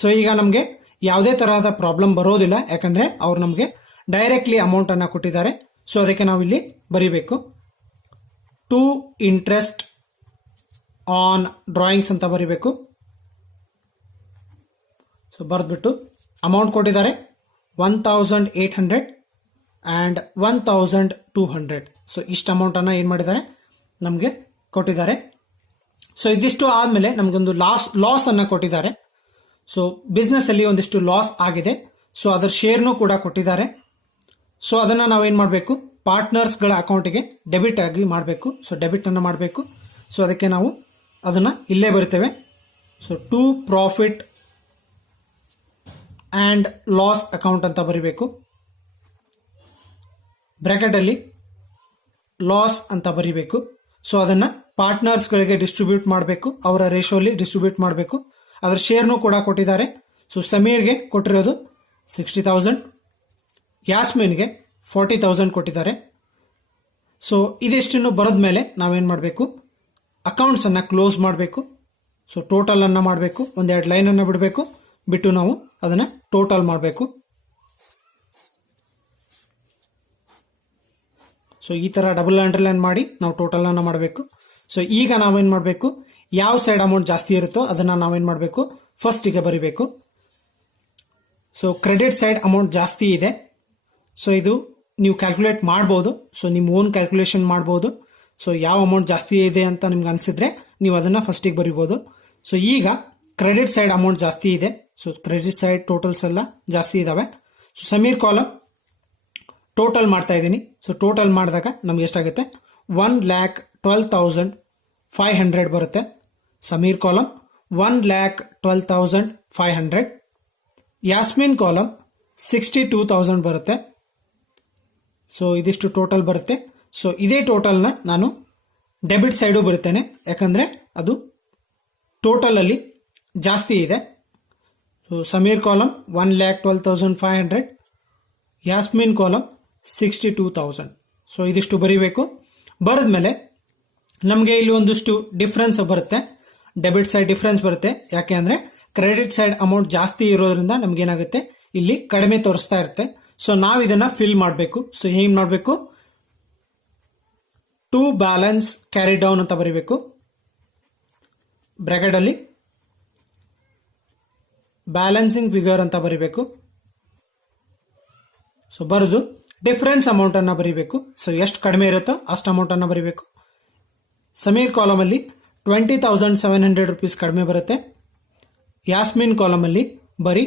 So ಈಗ ನಮಗೆ ಯಾವುದೇ ತರಹದ ಪ್ರಾಬ್ಲಮ್ ಬರೋದಿಲ್ಲ, ಯಾಕಂದ್ರೆ ಅವ್ರು ನಮಗೆ ಡೈರೆಕ್ಟ್ಲಿ ಅಮೌಂಟ್ ಅನ್ನ ಕೊಟ್ಟಿದ್ದಾರೆ. ಸೊ ಅದಕ್ಕೆ ನಾವು ಇಲ್ಲಿ ಬರೀಬೇಕು ಟು ಇಂಟ್ರೆಸ್ಟ್ ಆನ್ ಡ್ರಾಯಿಂಗ್ಸ್ ಅಂತ ಬರೀಬೇಕು. ಸೊ ಬರೆದ್ಬಿಟ್ಟು ಅಮೌಂಟ್ ಕೊಟ್ಟಿದ್ದಾರೆ 1,800 ಅಂಡ್ 1,200. ಸೊ ಇಷ್ಟು ಅಮೌಂಟ್ ಅನ್ನ ಏನ್ ಮಾಡಿದ್ದಾರೆ ನಮಗೆ ಕೊಟ್ಟಿದ್ದಾರೆ. ಸೊ ಇದಿಷ್ಟು ಆದ್ಮೇಲೆ ನಮಗೊಂದು ಲಾಸ್ ಅನ್ನ ಕೊಟ್ಟಿದ್ದಾರೆ. ಸೊ ಬಿಸ್ನೆಸ್ ಅಲ್ಲಿ ಒಂದಿಷ್ಟು ಲಾಸ್ ಆಗಿದೆ. ಸೊ ಅದರ ಶೇರ್ನು ಕೂಡ ಕೊಟ್ಟಿದ್ದಾರೆ. ಸೊ ಅದನ್ನ ನಾವೇನ್ ಮಾಡಬೇಕು, ಪಾರ್ಟ್ನರ್ಸ್ ಗಳ ಅಕೌಂಟ್ಗೆ ಡೆಬಿಟ್ ಆಗಿ ಮಾಡಬೇಕು. ಸೊ ಡೆಬಿಟ್ ಅನ್ನ ಮಾಡಬೇಕು. ಸೊ ಅದಕ್ಕೆ ನಾವು ಅದನ್ನ ಇಲ್ಲೇ ಬರ್ತೇವೆ. So to profit and loss account ಅಂತ ಬರೀಬೇಕು. ಬ್ರಾಕೆಟ್ ಅಲ್ಲಿ ಲಾಸ್ ಅಂತ ಬರೀಬೇಕು. ಸೊ ಅದನ್ನ ಪಾರ್ಟ್ನರ್ಸ್ ಗಳಿಗೆ ಡಿಸ್ಟ್ರಿಬ್ಯೂಟ್ ಮಾಡಬೇಕು, ಅವರ ರೇಷಿಯೋಲಿ ಡಿಸ್ಟ್ರಿಬ್ಯೂಟ್ ಮಾಡಬೇಕು. ಅದರ ಶೇರ್ನು ಕೂಡ ಕೊಟ್ಟಿದ್ದಾರೆ. ಸೊ ಸಮೀರ್ಗೆ ಕೊಟ್ಟಿರೋದು 60,000, ಯಾಸ್ಮಿನ್ಗೆ 40,000 ಕೊಟ್ಟಿದ್ದಾರೆ. ಸೊ ಇದಿಷ್ಟನ್ನು ಬರೆದ ಮೇಲೆ ನಾವೇನ್ ಮಾಡಬೇಕು, ಅಕೌಂಟ್ಸ್ ಅನ್ನ ಕ್ಲೋಸ್ ಮಾಡಬೇಕು. ಸೊ ಟೋಟಲ್ ಅನ್ನ ಮಾಡಬೇಕು, ಒಂದೆರಡು ಲೈನ್ ಅನ್ನ ಬಿಡಬೇಕು, ಬಿಟ್ಟು ನಾವು ಅದನ್ನ ಟೋಟಲ್ ಮಾಡಬೇಕು. ಸೊ ಈ ತರ ಡಬಲ್ ಅಂಡರ್ಲೈನ್ ಮಾಡಿ ನಾವು ಟೋಟಲ್ ಅನ್ನ ಮಾಡಬೇಕು. ಸೊ ಈಗ ನಾವೇನ್ ಮಾಡಬೇಕು, ಯಾವ ಸೈಡ್ ಅಮೌಂಟ್ ಜಾಸ್ತಿ ಇರುತ್ತೋ ಅದನ್ನ ನಾವೇನ್ ಮಾಡಬೇಕು, ಫಸ್ಟ್ ಗೆ ಬರಿಬೇಕು. ಸೊ ಕ್ರೆಡಿಟ್ ಸೈಡ್ ಅಮೌಂಟ್ ಜಾಸ್ತಿ ಇದೆ. ಸೊ ಇದು ನೀವು ಕ್ಯಾಲ್ಕುಲೇಟ್ ಮಾಡಬಹುದು. ಸೊ ನಿಮ್ಮ ಓನ್ ಕ್ಯಾಲ್ಕುಲೇಷನ್ ಮಾಡಬಹುದು. ಸೊ ಯಾವ ಅಮೌಂಟ್ ಜಾಸ್ತಿ ಇದೆ ಅಂತ ನಿಮ್ಗೆ ಅನ್ಸಿದ್ರೆ ನೀವು ಅದನ್ನ ಫಸ್ಟ್ ಗೆ ಬರಿಬಹುದು. ಸೊ ಈಗ ಕ್ರೆಡಿಟ್ ಸೈಡ್ ಅಮೌಂಟ್ ಜಾಸ್ತಿ ಇದೆ. ಸೊ ಕ್ರೆಡಿಟ್ ಸೈಡ್ ಟೋಟಲ್ಸ್ ಎಲ್ಲ ಜಾಸ್ತಿ ಇದಾವೆ. ಸೊ ಸಮೀರ್ ಕಾಲಮ್ ಟೋಟಲ್ ಮಾಡ್ತಾ ಇದ್ದೀನಿ. ಸೊ ಟೋಟಲ್ ಮಾಡಿದಾಗ ನಮ್ಗೆ ಎಷ್ಟಾಗುತ್ತೆ, 1,12,500 ಬರುತ್ತೆ. ಸಮೀರ್ ಕಾಲಮ್ 1,12,500. ಯಾಸ್ಮಿನ್ ಕಾಲಮ್ 62,000 ಬರುತ್ತೆ. ಸೊ ಇದಿಷ್ಟು ಟೋಟಲ್ ಬರುತ್ತೆ. ಸೊ ಇದೇ ಟೋಟಲ್ನ ನಾನು ಡೆಬಿಟ್ ಸೈಡು ಬರುತ್ತೇನೆ, ಯಾಕಂದ್ರೆ ಅದು ಟೋಟಲ್ ಅಲ್ಲಿ ಜಾಸ್ತಿ ಇದೆ. So Sameer column 1,12,500, Yasmin column 62,000. So ಇದಿಷ್ಟು ಬರೀಬೇಕು. ಬರೆದ್ಮೇಲೆ ನಮಗೆ ಇಲ್ಲಿ ಒಂದಿಷ್ಟು ಡಿಫ್ರೆನ್ಸ್ ಬರುತ್ತೆ, ಡೆಬಿಟ್ ಸೈಡ್ ಡಿಫ್ರೆನ್ಸ್ ಬರುತ್ತೆ. ಯಾಕೆ ಅಂದ್ರೆ ಕ್ರೆಡಿಟ್ ಸೈಡ್ ಅಮೌಂಟ್ ಜಾಸ್ತಿ ಇರೋದ್ರಿಂದ ನಮ್ಗೆ ಏನಾಗುತ್ತೆ, ಇಲ್ಲಿ ಕಡಿಮೆ ತೋರಿಸ್ತಾ ಇರುತ್ತೆ. ಸೊ ನಾವು ಇದನ್ನ ಫಿಲ್ ಮಾಡಬೇಕು. ಸೊ ಏನ್ ಮಾಡಬೇಕು, ಟು ಬ್ಯಾಲೆನ್ಸ್ ಕ್ಯಾರಿ ಡೌನ್ ಅಂತ ಬರೀಬೇಕು. ಬ್ರಾಕೆಟ್ ಅಲ್ಲಿ ಬ್ಯಾಲೆನ್ಸಿಂಗ್ ಫಿಗರ್ ಅಂತ ಬರೀಬೇಕು. ಸೊ ಬರೆದು ಡಿಫರೆನ್ಸ್ ಅಮೌಂಟ್ ಅನ್ನ ಬರೀಬೇಕು. ಸೊ ಎಷ್ಟು ಕಡಿಮೆ ಇರುತ್ತೋ ಅಷ್ಟು ಅಮೌಂಟ್ ಅನ್ನ ಬರೀಬೇಕು. ಸಮೀರ್ ಕಾಲಮ್ ಅಲ್ಲಿ 20,700 rupees ಕಡಿಮೆ ಬರುತ್ತೆ. ಯಾಸ್ಮಿನ್ ಕಾಲಮ್ ಅಲ್ಲಿ ಬರೀ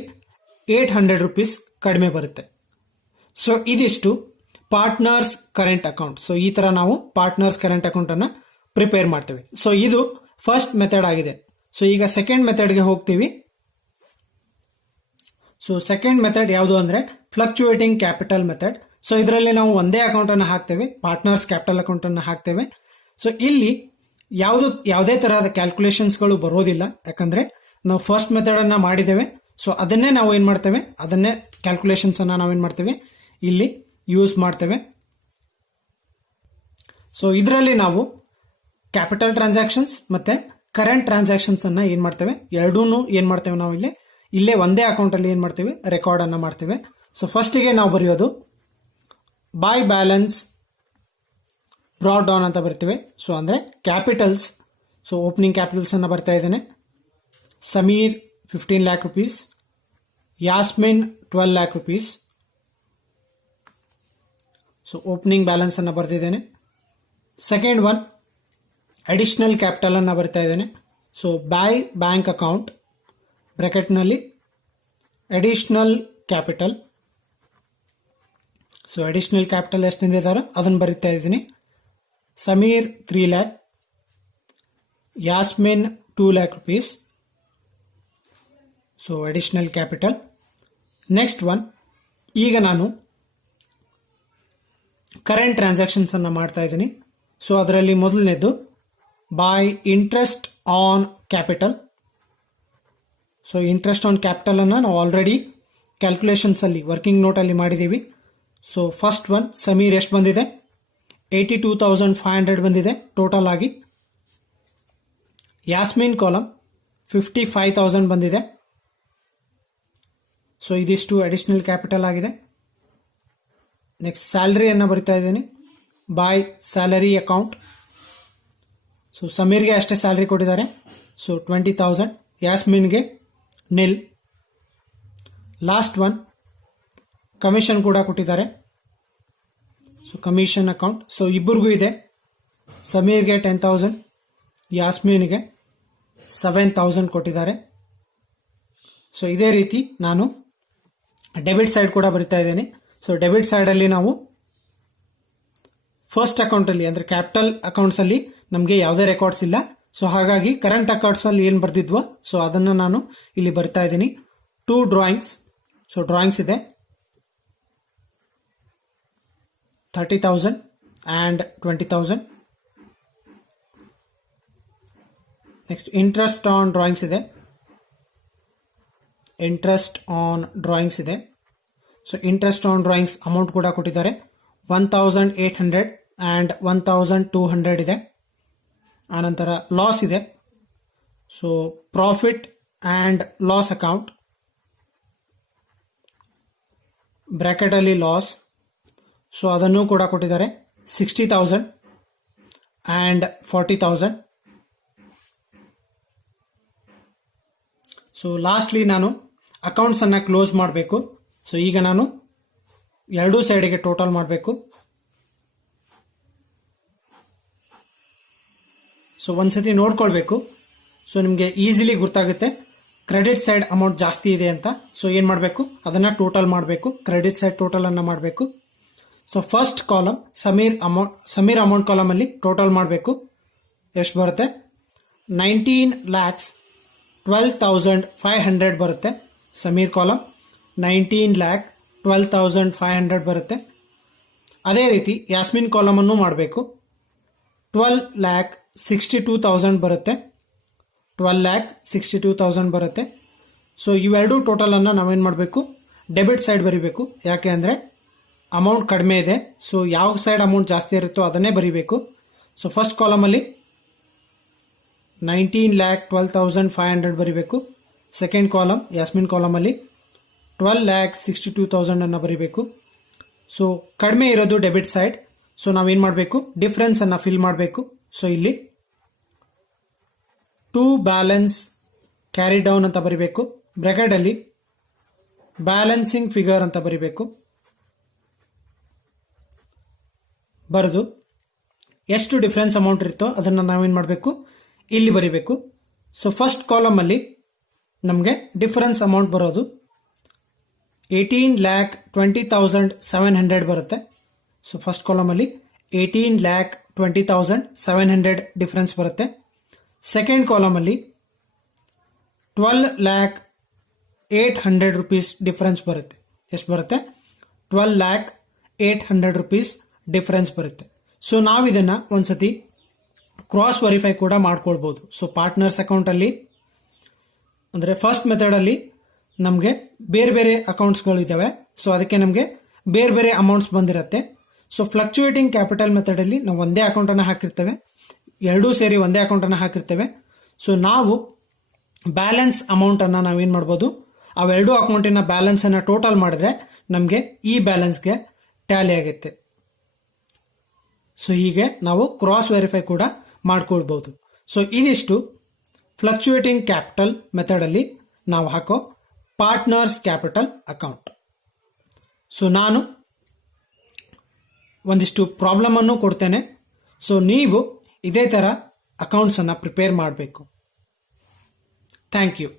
800 rupees ಕಡಿಮೆ ಬರುತ್ತೆ. ಸೊ ಇದಿಷ್ಟು ಪಾರ್ಟ್ನರ್ಸ್ ಕರೆಂಟ್ ಅಕೌಂಟ್. ಸೊ ಈ ತರ ನಾವು ಪಾರ್ಟ್ನರ್ಸ್ ಕರೆಂಟ್ ಅಕೌಂಟ್ ಅನ್ನ ಪ್ರಿಪೇರ್ ಮಾಡ್ತೇವೆ. ಸೊ ಇದು ಫಸ್ಟ್ ಮೆಥಡ್ ಆಗಿದೆ. ಸೊ ಈಗ ಸೆಕೆಂಡ್ ಮೆಥಡ್ಗೆ ಹೋಗ್ತೀವಿ. ಸೊ ಸೆಕೆಂಡ್ ಮೆಥಡ್ ಯಾವುದು ಅಂದ್ರೆ ಫ್ಲಕ್ಚುಯೇಟಿಂಗ್ ಕ್ಯಾಪಿಟಲ್ ಮೆಥಡ್. ಸೊ ಇದರಲ್ಲಿ ನಾವು ಒಂದೇ ಅಕೌಂಟ್ ಅನ್ನು ಹಾಕ್ತೇವೆ, ಪಾರ್ಟ್ನರ್ಸ್ ಕ್ಯಾಪಿಟಲ್ ಅಕೌಂಟ್ ಅನ್ನು ಹಾಕ್ತೇವೆ. ಸೊ ಇಲ್ಲಿ ಯಾವುದೇ ತರಹದ ಕ್ಯಾಲ್ಕುಲೇಷನ್ಸ್ ಗಳು ಬರೋದಿಲ್ಲ, ಯಾಕಂದ್ರೆ ನಾವು ಫಸ್ಟ್ ಮೆಥಡ್ ಅನ್ನ ಮಾಡಿದ್ದೇವೆ. ಸೊ ಅದನ್ನೇ ನಾವು ಏನ್ ಮಾಡ್ತೇವೆ, ಅದನ್ನೇ ಕ್ಯಾಲ್ಕುಲೇಷನ್ಸ್ ಅನ್ನ ನಾವೇನ್ ಮಾಡ್ತೇವೆ ಇಲ್ಲಿ ಯೂಸ್ ಮಾಡ್ತೇವೆ. ಸೊ ಇದರಲ್ಲಿ ನಾವು ಕ್ಯಾಪಿಟಲ್ ಟ್ರಾನ್ಸಾಕ್ಷನ್ಸ್ ಮತ್ತೆ ಕರೆಂಟ್ ಟ್ರಾನ್ಸಾಕ್ಷನ್ಸ್ ಅನ್ನ ಏನ್ ಮಾಡ್ತೇವೆ, ಎರಡೂ ಏನ್ ಮಾಡ್ತೇವೆ ನಾವು ಇಲ್ಲೇ ಒಂದೇ ಅಕೌಂಟ್ ಅಲ್ಲಿ ಏನ್ ಮಾಡ್ತೇವೆ, ರೆಕಾರ್ಡ್ ಅನ್ನ ಮಾಡ್ತೇವೆ. ಸೊ ಫಸ್ಟ್ ಗೆ ನಾವು ಬರೆಯೋದು ಬೈ ಬ್ಯಾಲೆನ್ಸ್ ಬ್ರಾಡ್ ಡೌನ್ ಅಂತ ಬರ್ತೀವಿ. ಸೊ ಅಂದ್ರೆ ಕ್ಯಾಪಿಟಲ್ಸ್. ಸೊ ಓಪನಿಂಗ್ ಕ್ಯಾಪಿಟಲ್ಸ್ ಅನ್ನ ಬರ್ತಾ ಇದ್ದೇನೆ. Sameer 15 lakh rupees, Yasmin 12 lakh rupees. So opening balance ಅನ್ನ ಬರ್ತಿದ್ದೇನೆ. ಸೆಕೆಂಡ್ ಒನ್ ಅಡಿಷನಲ್ ಕ್ಯಾಪಿಟಲ್ ಅನ್ನ ಬರ್ತಾ ಇದ್ದೇನೆ. So by bank account bracket ನಲ್ಲಿ additional capital. So additional capital ಎಷ್ಟು ತಂದಿದ್ದಾರೋ ಅದನ್ನು ಬರೀತಾ ಇದ್ದೀನಿ. Sameer 3 lakh, Yasmin 2 lakh rupees. So additional capital. Next one, ಈಗ ನಾನು ಕರೆಂಟ್ ಟ್ರಾನ್ಸಾಕ್ಷನ್ಸ್ ಅನ್ನ ಮಾಡ್ತಾ ಇದ್ದೀನಿ. ಸೊ ಅದರಲ್ಲಿ ಮೊದಲನೇದು by interest on capital. So interest on capital ಅನ್ನು ನಾವು ಆಲ್ರೆಡಿ ಕ್ಯಾಲ್ಕುಲೇಷನ್ಸ್ ಅಲ್ಲಿ ವರ್ಕಿಂಗ್ ನೋಟ್ ಅಲ್ಲಿ ಮಾಡಿದೀವಿ. ಸೊ ಫಸ್ಟ್ ಒನ್ ಸಮೀರ್ ಎಷ್ಟು ಬಂದಿದೆ, 82,500 ಬಂದಿದೆ ಟೋಟಲ್ ಆಗಿ. ಯಾಸ್ಮಿನ್ ಕಾಲಮ್ 55,000 ಬಂದಿದೆ. ಸೊ ಇದಿಷ್ಟು ಅಡಿಷನಲ್ ಕ್ಯಾಪಿಟಲ್ ಆಗಿದೆ. ನೆಕ್ಸ್ಟ್ ಸ್ಯಾಲರಿಯನ್ನು ಬರಿತಾ ಇದ್ದೀನಿ, ಬೈ ಸ್ಯಾಲರಿ ಅಕೌಂಟ್. ಸೊ ಸಮೀರ್ಗೆ ಅಷ್ಟೇ ಸ್ಯಾಲರಿ ಕೊಟ್ಟಿದ್ದಾರೆ, ಸೊ 20,000. ಯಾಸ್ಮಿನ್ಗೆ ನಿಲ್. ಲಾಸ್ಟ್ ಒನ್ ಕಮಿಷನ್ ಕೂಡ ಕೊಟ್ಟಿದ್ದಾರೆ, ಸೊ ಕಮಿಷನ್ ಅಕೌಂಟ್. ಸೊ ಇಬ್ಬರಿಗೂ ಇದೆ, ಸಮೀರ್ಗೆ 10,000, ಯಾಸ್ಮಿನ್ಗೆ 7,000 ಕೊಟ್ಟಿದ್ದಾರೆ. ಸೊ ಇದೇ ರೀತಿ ನಾನು ಡೆಬಿಟ್ ಸೈಡ್ ಕೂಡ ಬರಿತಾ ಇದ್ದೇನೆ. ಸೊ ಡೆಬಿಟ್ ಸೈಡ್ ಅಲ್ಲಿ ನಾವು ಫಸ್ಟ್ ಅಕೌಂಟ್ ಅಲ್ಲಿ ಅಂದ್ರೆ ಕ್ಯಾಪಿಟಲ್ ಅಕೌಂಟ್ಸ್ ಅಲ್ಲಿ ನಮಗೆ ಯಾವುದೇ ರೆಕಾರ್ಡ್ಸ್ ಇಲ್ಲ. ಸೊ ಹಾಗಾಗಿ ಕರೆಂಟ್ ಅಕೌಂಟ್ಸ್ ಅಲ್ಲಿ ಏನ್ ಬರ್ದಿದ್ವೋ ಸೊ ಅದನ್ನ ನಾನು ಇಲ್ಲಿ ಬರ್ತಾ ಇದ್ದೀನಿ. 2 ಡ್ರಾಯಿಂಗ್ಸ್. ಸೊ ಡ್ರಾಯಿಂಗ್ಸ್ ಇದೆ 30,000 and 20,000. Next interest on drawings ಇದೆ, ಇಂಟ್ರೆಸ್ಟ್ ಆನ್ ಡ್ರಾಯಿಂಗ್ಸ್ ಇದೆ. So interest on drawings amount ಕೂಡ ಕೊಟ್ಟಿದ್ದಾರೆ, 1,800 and 1,200 ಇದೆ. ಆನಂತರ ಲಾಸ್ ಇದೆ, so profit and loss account bracket ಅಲ್ಲಿ ಲಾಸ್. ಸೊ ಅದನ್ನು ಕೂಡ ಕೊಟ್ಟಿದ್ದಾರೆ, 60,000 and 40,000. ಸೊ ಲಾಸ್ಟ್ಲಿ ನಾನು ಅಕೌಂಟ್ಸ್ ಅನ್ನ ಕ್ಲೋಸ್ ಮಾಡಬೇಕು. ಸೊ ಈಗ ನಾನು ಎರಡೂ ಸೈಡ್ಗೆ ಟೋಟಲ್ ಮಾಡಬೇಕು. ಸೊ ಒಂದ್ಸತಿ ನೋಡ್ಕೊಳ್ಬೇಕು, ಸೊ ನಿಮಗೆ ಈಸಿಲಿ ಗೊತ್ತಾಗುತ್ತೆ ಕ್ರೆಡಿಟ್ ಸೈಡ್ ಅಮೌಂಟ್ ಜಾಸ್ತಿ ಇದೆ ಅಂತ. ಸೊ ಏನ್ ಮಾಡಬೇಕು, ಅದನ್ನ ಟೋಟಲ್ ಮಾಡಬೇಕು, ಕ್ರೆಡಿಟ್ ಸೈಡ್ ಟೋಟಲ್ ಅನ್ನ ಮಾಡಬೇಕು. So first column Sameer amount column ಅಲ್ಲಿ ಟೋಟಲ್ ಮಾಡಬೇಕು. ಎಷ್ಟು ಬರುತ್ತೆ, 19,12,500 ಬರುತ್ತೆ. ಸಮೀರ್ ಕಾಲಮ್ 19,12,500 ಬರುತ್ತೆ. ಅದೇ ರೀತಿ ಯಾಸ್ಮಿನ್ ಕಾಲಮ್ ಅನ್ನು ಮಾಡಬೇಕು, 12,62,000 ಬರುತ್ತೆ. 12,62,000 ಬರುತ್ತೆ. ಸೊ ಇವೆರಡು ಟೋಟಲ್ ಅನ್ನ ನಾವೇನ್ ಮಾಡಬೇಕು, ಡೆಬಿಟ್ ಸೈಡ್ ಬರಿಬೇಕು. ಯಾಕೆ ಅಂದ್ರೆ ಅಮೌಂಟ್ ಕಡಿಮೆ ಇದೆ, ಸೊ ಯಾವ ಸೈಡ್ ಅಮೌಂಟ್ ಜಾಸ್ತಿ ಇರುತ್ತೋ ಅದನ್ನೇ ಬರಿಬೇಕು. ಸೊ ಫಸ್ಟ್ ಕಾಲಮ್ ಅಲ್ಲಿ 19,12,500 ಬರಿಬೇಕು. ಸೆಕೆಂಡ್ ಕಾಲಮ್ ಯಾಸ್ಮಿನ್ ಕಾಲಮ್ ಅಲ್ಲಿ 12,62,000 ಅನ್ನ ಬರಿಬೇಕು. ಸೊ ಕಡಿಮೆ ಇರೋದು ಡೆಬಿಟ್ ಸೈಡ್. ಸೊ ನಾವೇನ್ ಮಾಡಬೇಕು, ಡಿಫರೆನ್ಸ್ ಅನ್ನ ಫಿಲ್ ಮಾಡಬೇಕು. ಸೊ ಇಲ್ಲಿ ಟು ಬ್ಯಾಲೆನ್ಸ್ ಕ್ಯಾರಿ ಡೌನ್ ಅಂತ ಬರಿಬೇಕು. ಬ್ರಾಕೆಟ್ ಅಲ್ಲಿ ಬ್ಯಾಲೆನ್ಸಿಂಗ್ ಫಿಗರ್ ಅಂತ ಬರಿಬೇಕು. ಬರೆದು ಎಷ್ಟು ಡಿಫರೆನ್ಸ್ ಅಮೌಂಟ್ ಇರುತ್ತೋ ಅದನ್ನ ನಾವೇನ್ ಮಾಡಬೇಕು, ಇಲ್ಲಿ ಬರಿಬೇಕು. ಸೊ ಫಸ್ಟ್ ಕಾಲಮ್ ಅಲ್ಲಿ ನಮಗೆ ಡಿಫರೆನ್ಸ್ ಅಮೌಂಟ್ ಬರೋದು 18,20,700 ಬರುತ್ತೆ. ಸೊ ಫಸ್ಟ್ ಕಾಲಮ್ ಅಲ್ಲಿ 18,20,700 ಡಿಫರೆನ್ಸ್ ಬರುತ್ತೆ. ಸೆಕೆಂಡ್ ಕಾಲಮ್ ಅಲ್ಲಿ 12,08,00,000 rupees ಡಿಫರೆನ್ಸ್ ಬರುತ್ತೆ. ಎಷ್ಟು ಬರುತ್ತೆ, 12,08,00,000 rupees ಡಿಫರೆನ್ಸ್ ಬರುತ್ತೆ. ಸೊ ನಾವು ಇದನ್ನ ಒಂದ್ಸತಿ ಕ್ರಾಸ್ ವೆರಿಫೈ ಕೂಡ ಮಾಡ್ಕೊಳ್ಬಹುದು. ಸೊ ಪಾರ್ಟ್ನರ್ಸ್ ಅಕೌಂಟ್ ಅಲ್ಲಿ ಅಂದ್ರೆ ಫಸ್ಟ್ ಮೆಥಡ್ ಅಲ್ಲಿ ನಮಗೆ ಬೇರೆ ಬೇರೆ ಅಕೌಂಟ್ಸ್ಗಳು ಇದಾವೆ, ಸೊ ಅದಕ್ಕೆ ನಮಗೆ ಬೇರೆ ಬೇರೆ ಅಮೌಂಟ್ಸ್ ಬಂದಿರುತ್ತೆ. ಸೊ ಫ್ಲಕ್ಚುಯೇಟಿಂಗ್ ಕ್ಯಾಪಿಟಲ್ ಮೆಥಡ್ ಅಲ್ಲಿ ನಾವು ಒಂದೇ ಅಕೌಂಟ್ ಅನ್ನ ಹಾಕಿರ್ತೇವೆ, ಎರಡೂ ಸೇರಿ ಒಂದೇ ಅಕೌಂಟ್ ಅನ್ನ ಹಾಕಿರ್ತೇವೆ. ಸೊ ನಾವು ಬ್ಯಾಲೆನ್ಸ್ ಅಮೌಂಟ್ ಅನ್ನ ನಾವೇನ್ ಮಾಡಬಹುದು, ಅವೆರಡು ಅಕೌಂಟಿನ ಬ್ಯಾಲೆನ್ಸ್ ಅನ್ನ ಟೋಟಲ್ ಮಾಡಿದ್ರೆ ನಮಗೆ ಈ ಬ್ಯಾಲೆನ್ಸ್ಗೆ ಟ್ಯಾಲಿ ಆಗುತ್ತೆ. ಸೊ ಹೀಗೆ ನಾವು ಕ್ರಾಸ್ ವೆರಿಫೈ ಕೂಡ ಮಾಡ್ಕೊಳ್ಬಹುದು. ಸೊ ಇದಿಷ್ಟು ಫ್ಲಕ್ಚುಯೇಟಿಂಗ್ ಕ್ಯಾಪಿಟಲ್ ಮೆಥಡ್ ಅಲ್ಲಿ ನಾವು ಹಾಕೋ ಪಾರ್ಟ್ನರ್ಸ್ ಕ್ಯಾಪಿಟಲ್ ಅಕೌಂಟ್. ಸೊ ನಾನು ಒಂದಿಷ್ಟು ಪ್ರಾಬ್ಲಮ್ ಅನ್ನು ಕೊಡ್ತೇನೆ. ಸೊ ನೀವು ಇದೇ ತರ ಅಕೌಂಟ್ಸ್ ಅನ್ನ ಪ್ರಿಪೇರ್ ಮಾಡಬೇಕು. Thank you.